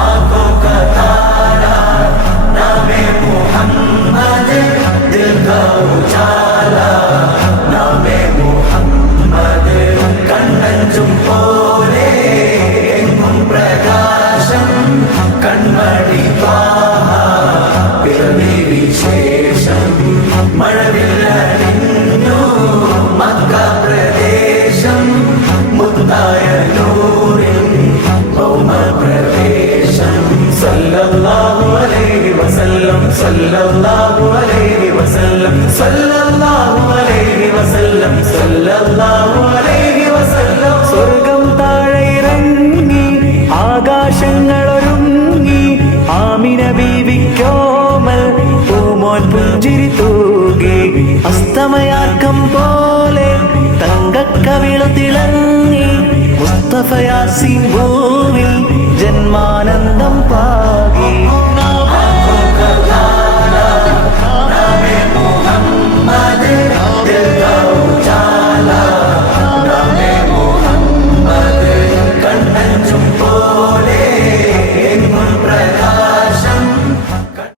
आंखों का तारा नामे मोहम्मद, दिल का उजाला नामे मोहम्मद, कണ്ണഞ്ചും പോലെ എങ്ങും പ്രകാശം കൺമണി ത്വാഹ പിറവി വിശേഷം മഴവില്ലണിഞ്ഞു മക്ക പ്രദേശം മുത്തായ നൂറിൻ ഭൗമ പ്രവേശം സല്ലല്ലാഹു അലൈഹി വസല്ലം സല്ലല്ലാഹു അലൈഹി വസല്ലം സല്ലല്ലാഹു അലൈഹി വസല്ലം സല്ലല്ലാഹു അലൈഹി വസല്ലം. സ്വർഗം താഴെ ഇറങ്ങി ആകാശങ്ങൾ ഒരുങ്ങി ആമിന ബീവിക്കോമൽ പൂമോൻ പുഞ്ചിരി തൂകി അസ്തമയാക്കം പോലെ തങ്കക്കവിളു തിളങ്ങി മുസ്തഫ യാസീൻ ഭൂവിൽ